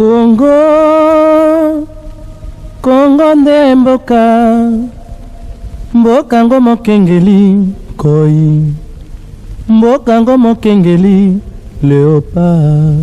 Congo, Congo nde mboka, mboka ngo mokengeli koi, mboka ngo mokengeli léopard.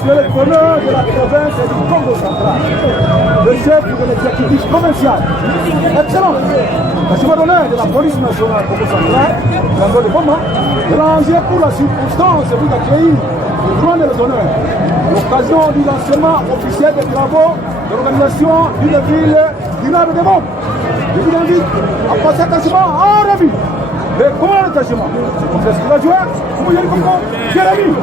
Monsieur le gouverneur de la province du Congo central, le chef de l'exécutif provincial, excellent, le chef d'honneur de la police nationale Congo centrale, Lango de Boma, de l'Angers pour la circonstance et vous accueillir le grand des honneurs, l'occasion du lancement officiel des travaux de l'organisation d'une ville durable de Boma. Je vous invite à passer quasiment en revue les commandes d'attachement. Comme c'est ce qu'il a joué, vous voyez le Congo, Jérémy.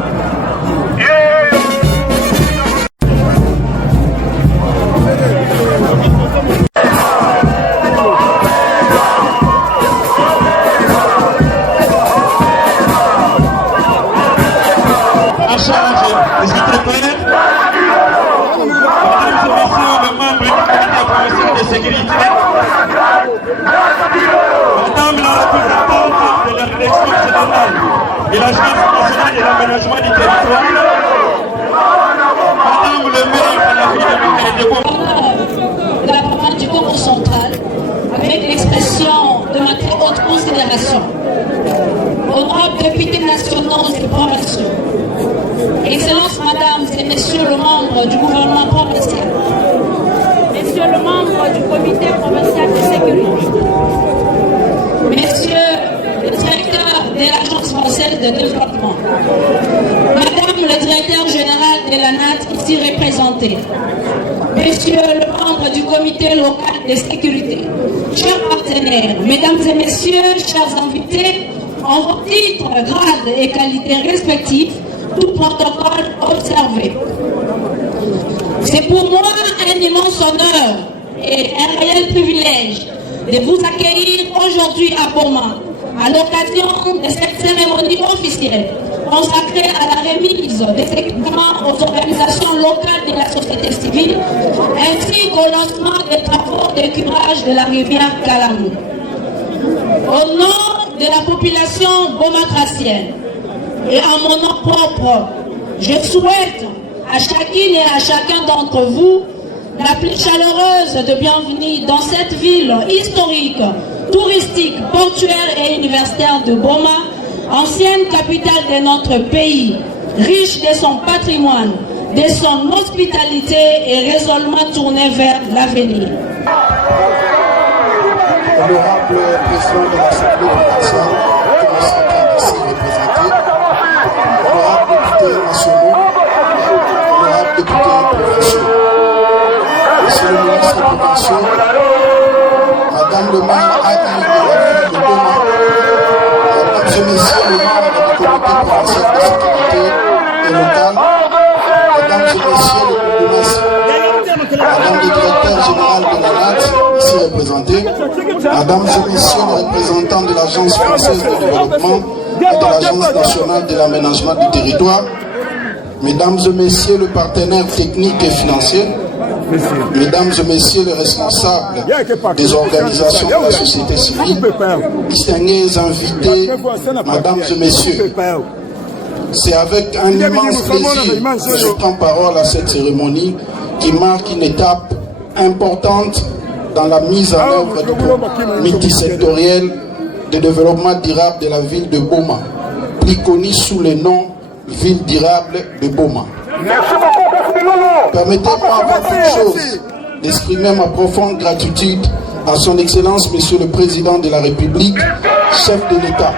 Madame la représentante de la direction générale et l'Agence nationale de l'aménagement du territoire, Madame le maire de la ville de la province du Congo central, avec l'expression de ma très haute considération, honorables députés nationaux et provinciaux, Excellences, Mesdames et Messieurs les membres du gouvernement provincial, Messieurs les membres du comité provincial de sécurité, Messieurs le directeur de l'Agence française de développement, Madame le directeur général de la NAT ici représenté, Messieurs les membres du comité local de sécurité, chers partenaires, Mesdames et Messieurs, chers invités, en vos titres, grades et qualités respectifs, tout protocole observé. C'est pour moi un immense honneur et un réel privilège de vous accueillir aujourd'hui à Boma, à l'occasion de cette cérémonie officielle consacrée à la remise des équipements aux organisations locales de la société civile, ainsi qu'au lancement des travaux de curage de la rivière Kalamou. Au nom de la population bomatracienne et à mon nom propre, je souhaite à chacune et à chacun d'entre vous la plus chaleureuse de bienvenue dans cette ville historique, touristique, portuaire et universitaire de Boma, ancienne capitale de notre pays, riche de son patrimoine, de son hospitalité et résolument tournée vers l'avenir. Honorable président de l'Assemblée provinciale, que nous sommes ici représentés, honorable député nationaux, honorable député provinciaux, monsieur le ministre provinciaux, madame le maire Adi de la ville de Boma, mesdames et messieurs les membres du comité provincial de sécurité et local, mesdames et messieurs les diplomates, madame le directeur général de la NAT, ici représenté, mesdames et messieurs les représentants de l'Agence française de développement et de l'Agence nationale de l'aménagement du territoire, mesdames et messieurs les partenaires techniques et financiers, mesdames et messieurs les responsables des organisations de la société civile, distingués invités, mesdames et messieurs, c'est avec un immense plaisir que je prends parole à cette cérémonie qui marque une étape importante dans la mise en œuvre du plan multisectoriel de développement durable de la ville de Boma, plus connu sous le nom Ville durable de Boma. Permettez-moi avant toute chose d'exprimer ma profonde gratitude à son Excellence Monsieur le Président de la République, chef de l'État,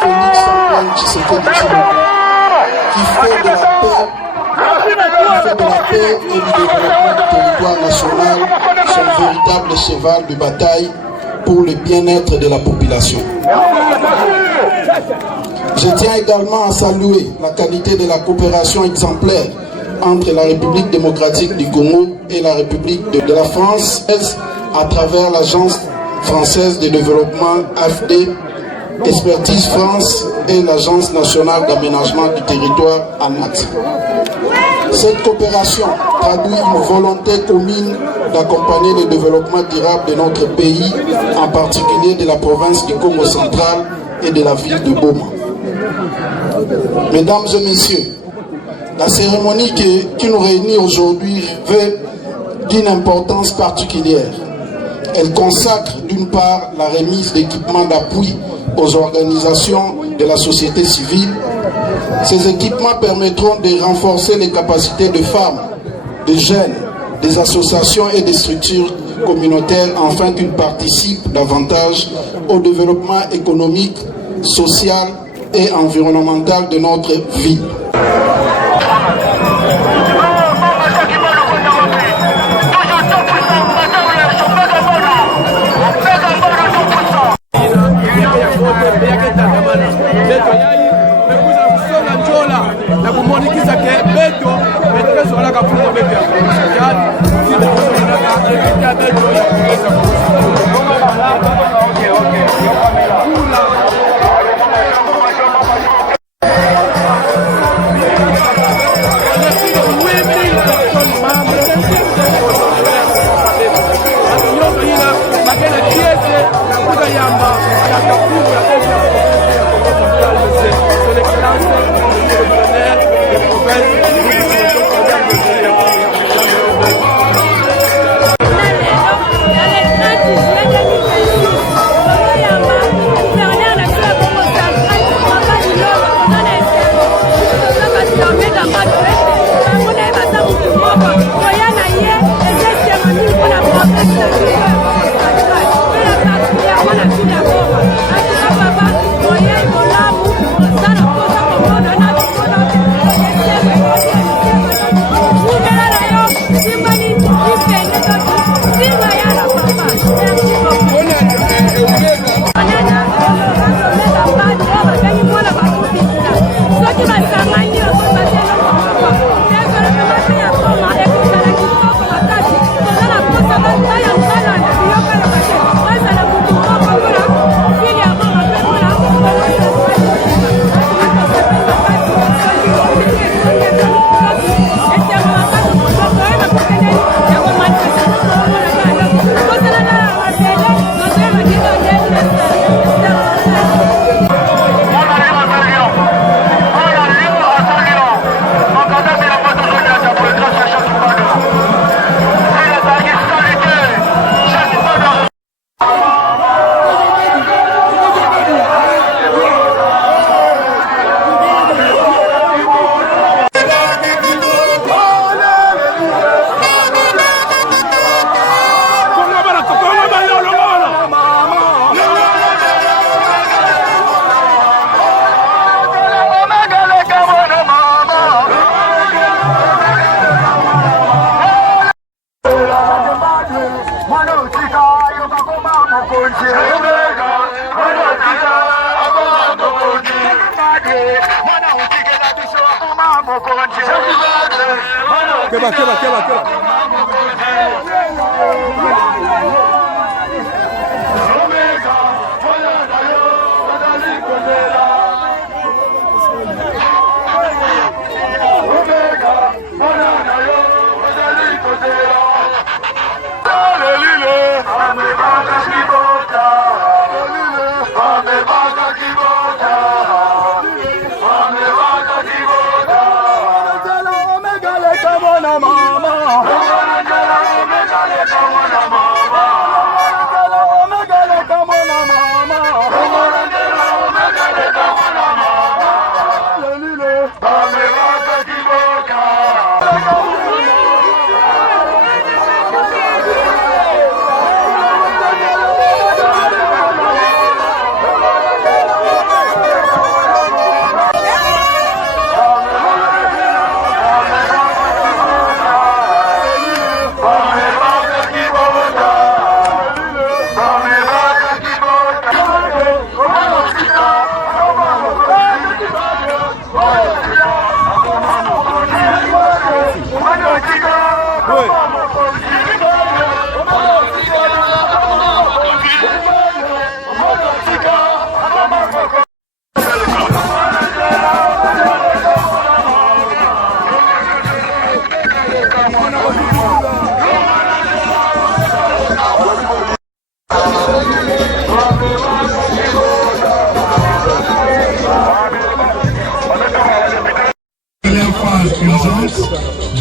Félix Antoine Tshisekedi Tshilombo, qui fait de la paix et du développement du territoire national son véritable cheval de bataille pour le bien-être de la population. Je tiens également à saluer la qualité de la coopération exemplaire entre la République démocratique du Congo et la République de la France à travers l'Agence française de développement AFD, Expertise France et l'Agence nationale d'aménagement du territoire ANAT. Cette coopération traduit une volonté commune d'accompagner le développement durable de notre pays, en particulier de la province du Congo central et de la ville de Boma. Mesdames et messieurs, la cérémonie qui nous réunit aujourd'hui revêt d'une importance particulière. Elle consacre d'une part la remise d'équipements d'appui aux organisations de la société civile. Ces équipements permettront de renforcer les capacités de femmes, de jeunes, des associations et des structures communautaires afin qu'ils participent davantage au développement économique, social et environnemental de notre ville.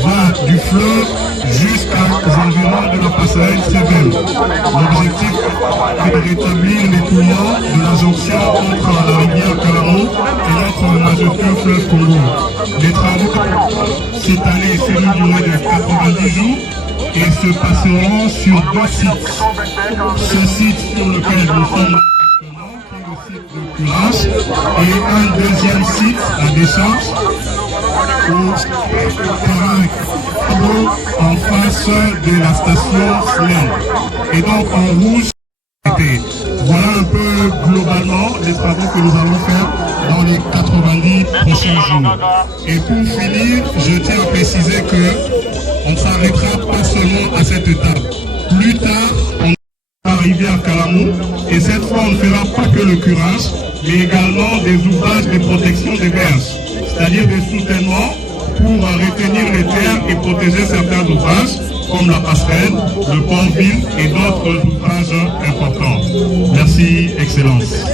Va du fleuve jusqu'aux environs de la passerelle Sévenne. L'objectif est de rétablir les courants de la jonction entre la rivière Kalamo et notre majestueux fleuve Congo. Les travaux s'étalent sur une durée de 90 jours et se passeront sur 2 sites. Ce site sur lequel nous sommes qui est le site de Curage et un deuxième site à décharge en face de la station Slène. Et donc en rouge, voilà un peu globalement les travaux que nous allons faire dans les 90 prochains jours. Et pour finir, je tiens à préciser que on ne s'arrêtera pas seulement à cette étape. Plus tard, on va arriver à Kalamo et cette fois on ne fera pas que le curage, mais également des ouvrages de protection des berges, c'est-à-dire des soutènements pour retenir les terres et protéger certains ouvrages comme la passerelle, le pont-ville et d'autres ouvrages importants. Merci, Excellence.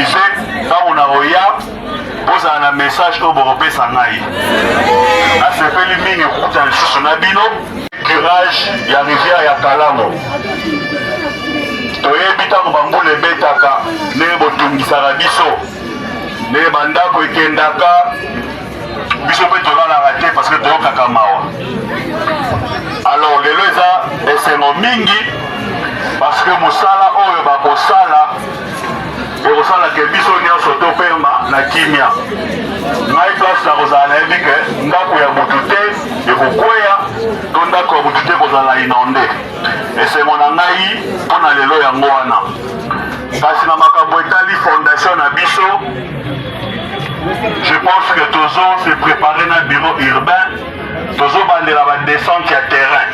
organiser ntango na roya bozala na message oyo bokopesa ngai nasepeli mingi okuta lisusu na bino curage ya rivière ya Kalango toyebi ntango bambula ebetaka ndenge botungisaka biso ndenge bandako ekendaka biso mpe tolalaka te parce que toyokaka mawa. Alors lelo eza esengo mingi parce que mosala oyo bakosala ekosalaka biso nyonso topema na kimia. Ngai place na kozala nayebi ke ndako ya motu te ekokweya to ndako ya motu te kozala inonde. Esengo na ngai mpona lelo yango wana. Kasi na makambo etali fondation na biso, je pense que tozo se préparer na bureau urbain, tozo bandela ba descente ya terrain.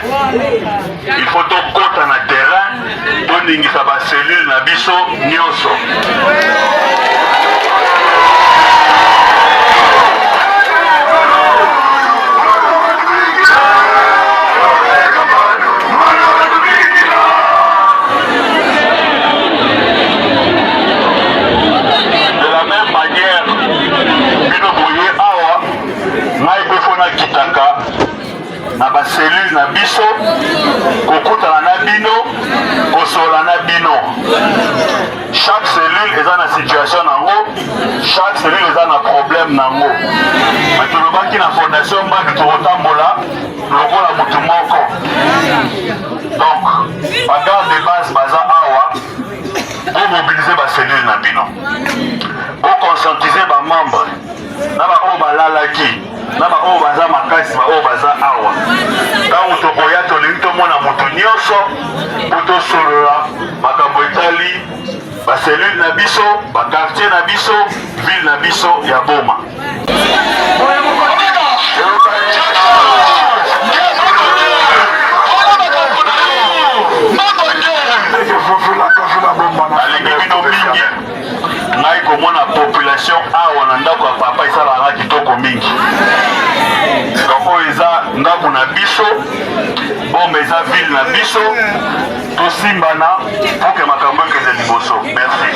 Il faut tokota na terrain, tondingisa ba cellule na biso nyonso. Na ba cellule na biso kokutana na bino kosola na bino. Chaque cellule eza na situation nango, chaque cellule eza na problème nango. Matolobaki na fondation mbaki tokotambola lokola mutu moko. Donc bagarde de base baza awa pour mobiliser ba cellule na bino, pour conscientiser ba membre na ba oyo balalaki na ba oyo baza makasi ba oyo baza awa. Ntango tokoya tolingi tomona moto nyonso po tosolola makambo etali baselule na biso, bakartier na biso, ville na biso ya Boma. Nalingi bino mingi ngai komona population awa na ndako ya papa esalaka kitoko mingi. Donc oyo eza ndako na biso, Boma eza ville na biso, tosimbana pour que makambo ekende liboso. Merci.